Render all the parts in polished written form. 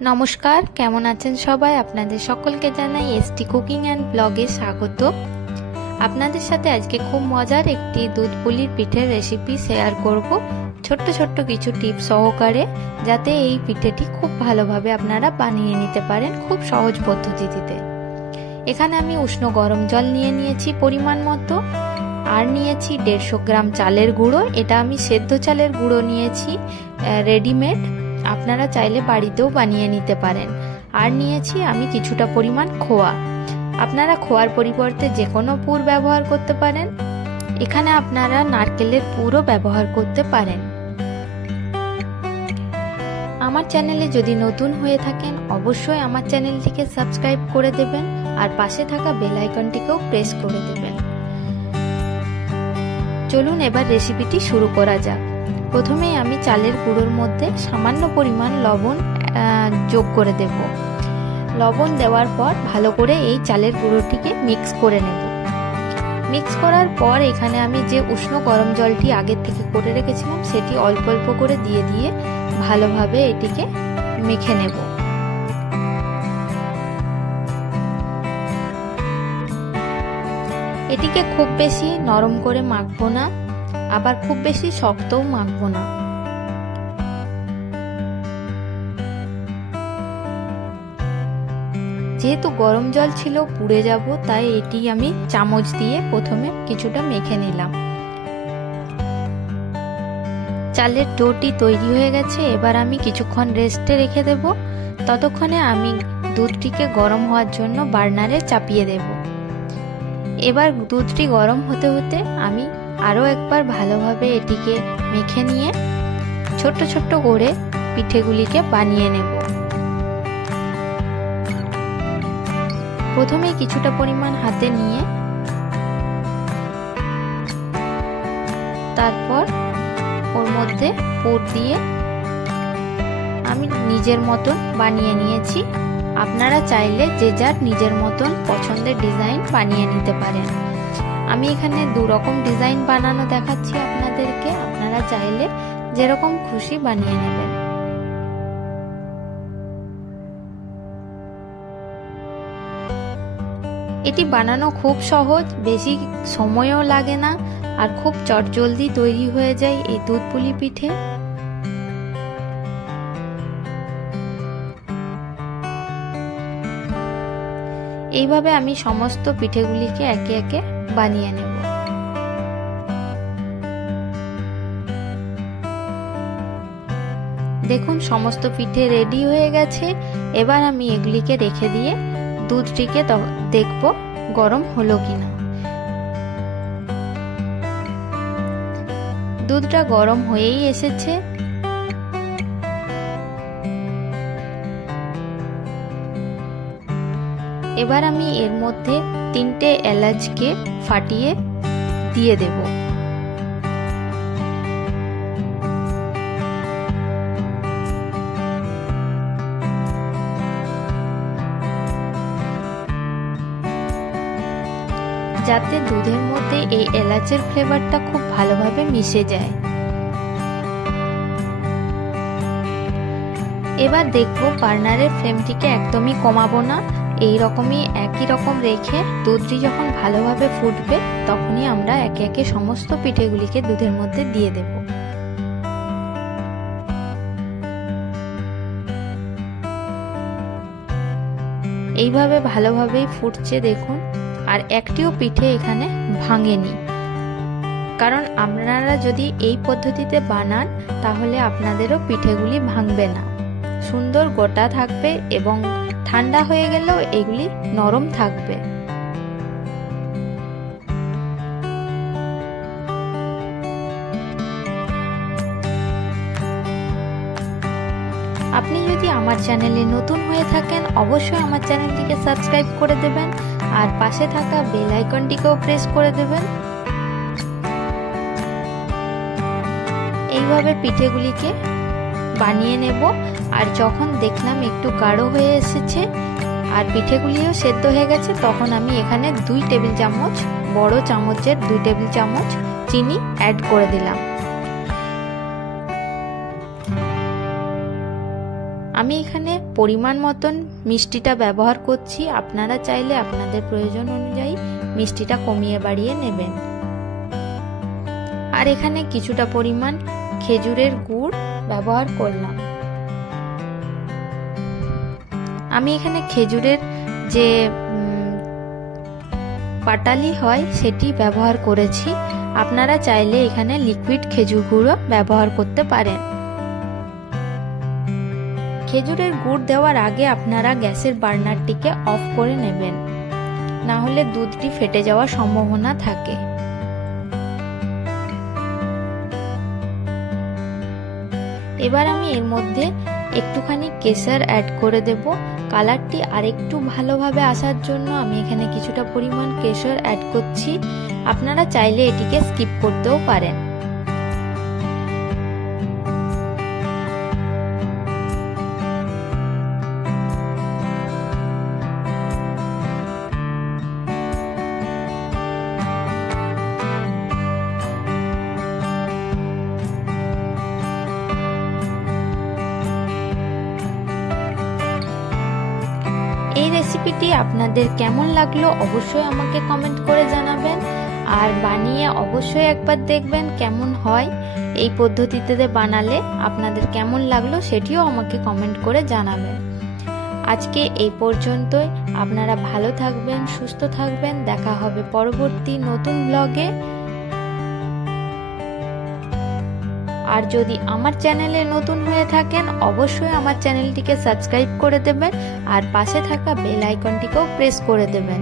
নমস্কার, কেমন আছেন সবাই? আপনাদের সকলকে জানাই এসটি কুকিং অ্যান্ড ব্লগে স্বাগত। আপনাদের সাথে আজকে খুব মজার একটি দুধ পুলির পিঠের রেসিপি শেয়ার করব, ছোট্ট ছোট্ট কিছু টিপস সহকারে, যাতে এই পিঠেটি খুব ভালোভাবে আপনারা বানিয়ে নিতে পারেন খুব সহজ পদ্ধতিতে। এখানে আমি উষ্ণ গরম জল নিয়ে নিয়েছি পরিমাণ মতো, আর নিয়েছি 150 গ্রাম চালের গুঁড়ো। এটা আমি সেদ্ধ চালের গুঁড়ো নিয়েছি, রেডিমেড, আপনারা চাইলে বাড়িতেও বানিয়ে নিতে পারেন। আর নিয়েছি আমি কিছুটা পরিমাণ খোয়া। আপনারা খোয়ার পরিবর্তে যে কোনো পুর ব্যবহার করতে পারেন। এখানে আপনারা নারকেলের পুরও ব্যবহার করতে পারেন। আমার চ্যানেলে যদি নতুন হয়ে থাকেন অবশ্যই আমার চ্যানেলটিকে সাবস্ক্রাইব করে দেবেন, আর পাশে থাকা বেল আইকনটিকেও প্রেস করে দেবেন। চলুন এবার রেসিপিটি শুরু করা যাক। প্রথমেই আমি চালের গুঁড়োর মধ্যে সামান্য পরিমাণ লবণ যোগ করে দেব। লবণ দেওয়ার পর ভালো করে এই চালের গুঁড়োটিকে মিক্স করে নেব। মিক্স করার পর এখানে আমি যে উষ্ণ গরম জলটি আগের থেকে করে রেখেছিলাম সেটি অল্প অল্প করে দিয়ে দিয়ে ভালোভাবে এটিকে মেখে নেব। এটিকে খুব বেশি নরম করে মাখবো না, আবার খুব বেশি শক্তও মাখবো না। যেহেতু গরম জল ছিল পুড়ে যাব, তাই এটি আমি চামচ দিয়ে প্রথমে কিছুটা মেখে নিলাম। চালের ডোটি তৈরি হয়ে গেছে, এবার আমি কিছুক্ষণ রেস্টে রেখে দেব। ততক্ষণে আমি দুধটিকে গরম হওয়ার জন্য বার্নারে চাপিয়ে দেব। এবার দুধটি গরম হতে হতে আমি আরও একবার ভালোভাবে এটিকে মেখে নিয়ে ছোট্ট ছোট্ট করে পিঠেগুলিকে বানিয়ে নেব। প্রথমে কিছুটা পরিমাণ হাতে নিয়ে তারপর ওর মধ্যে পুর দিয়ে আমি নিজের মতন বানিয়ে নিয়েছি। আপনারা চাইলে যে যার নিজের মতন পছন্দের ডিজাইন বানিয়ে নিতে পারেন। আমি এখানে দু রকম ডিজাইন বানানো দেখাচ্ছি আপনাদেরকে, আপনারা চাইলে যেরকম খুশি বানিয়ে নেবেন। এটি বানানো খুব সহজ, বেশি সময়ও লাগে না, আর খুব চটজলদি তৈরি হয়ে যায় এই দুধ পুলি পিঠে। এইভাবে আমি সমস্ত পিঠেগুলিকে একে একে বানিয়ে নেব। দেখুন সমস্ত পিঠে রেডি হয়ে গেছে। এবার আমি এগুলিকে রেখে দিয়ে দুধটিকে দেখব গরম হলো কিনা। দুধটা গরম হয়েই এসেছে। এবার আমি এর মধ্যে 3টে এলাচকে ফাটিয়ে দিয়ে দেব। যাতে দুধের মধ্যে এই এলাচের ফ্লেভারটা খুব ভালোভাবে মিশে যায়। এবার দেখবো বার্নারের ফ্লেমটিকে একদমই কমাবো না, এই রকমই একই রকম রেখে দুধটি যখন ভালোভাবে ফুটবে তখনই আমরা একে একে সমস্ত পিঠেগুলিকে দুধের মধ্যে দিয়ে দেব। এইভাবে ভালোভাবেই ফুটছে দেখুন, আর একটিও পিঠে এখানে ভাঙেনি। কারণ আপনারা যদি এই পদ্ধতিতে বানান তাহলে আপনাদেরও পিঠেগুলি ভাঙবে না, সুন্দর গোটা থাকবে এবং ঠান্ডা হয়ে গেলেও এগুলি নরম থাকবে। আপনি যদি আমার চ্যানেলে নতুন হয়ে থাকেন অবশ্যই আমার চ্যানেলটিকে সাবস্ক্রাইব করে দেবেন, আর পাশে থাকা বেল আইকনটিকেও প্রেস করে দেবেন। এইভাবে পিঠেগুলিকে বানিয়ে নেব। আর যখন দেখলাম একটু গাঢ় হয়ে এসেছে আর পিঠেগুলিও সেদ্ধ হয়ে গেছে, তখন আমি এখানে 2 টেবিল চামচ, বড় চামচের 2 টেবিল চামচ চিনি অ্যাড করে দিলাম। আমি এখানে পরিমাণ মতন মিষ্টিটা ব্যবহার করছি, আপনারা চাইলে আপনাদের প্রয়োজন অনুযায়ী মিষ্টিটা কমিয়ে বাড়িয়ে নেবেন। আর এখানে কিছুটা পরিমাণ খেজুরের গুড় ব্যবহার করলাম। আমি এখানে খেজুরের যে পাটালি হয় সেটি ব্যবহার করেছি, আপনারা চাইলে এখানে লিকুইড খেজুর গুঁড়ো ব্যবহার করতে পারেন। খেজুরের গুড় দেওয়ার আগে আপনারা গ্যাসের বার্নারটিকে অফ করে নেবেন, না হলে দুধটি ফেটে যাওয়ার সম্ভাবনা থাকে। এবার আমি এর মধ্যে একটুখানি কেশর অ্যাড করে দেব। কালারটি আরেকটু ভালোভাবে আসার জন্য আমি এখানে কিছুটা পরিমাণ কেশর অ্যাড করছি, আপনারা চাইলে এটিকে স্কিপ করতেও পারেন। এই রেসিপিটি আপনাদের কেমন লাগলো অবশ্যই আমাকে কমেন্ট করে জানাবেন, আর বানিয়ে অবশ্যই একবার দেখবেন কেমন হয়। এই পদ্ধতিতে বানালে আপনাদের কেমন লাগলো সেটিও আমাকে কমেন্ট করে জানাবেন। আজকে এই পর্যন্তই, আপনারা ভালো থাকবেন, সুস্থ থাকবেন, দেখা হবে পরবর্তী নতুন ব্লগে। আর যদি আমার চ্যানেলে নতুন হয়ে থাকেন অবশ্যই আমার চ্যানেলটিকে সাবস্ক্রাইব করে দেবেন, আর পাশে থাকা বেল আইকনটিকেও প্রেস করে দেবেন।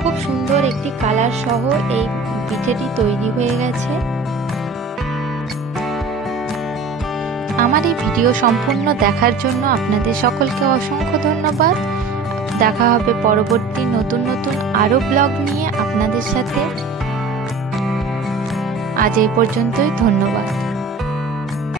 খুব সুন্দর একটি কালার সহ এই পিঠেটি তৈরি হয়ে গেছে। আমার এই ভিডিও সম্পূর্ণ দেখার জন্য আপনাদের সকলকে অসংখ্য ধন্যবাদ। দেখা হবে পরবর্তী নতুন নতুন আরো ব্লগ নিয়ে আপনাদের সাথে। আজ এই পর্যন্তই, ধন্যবাদ।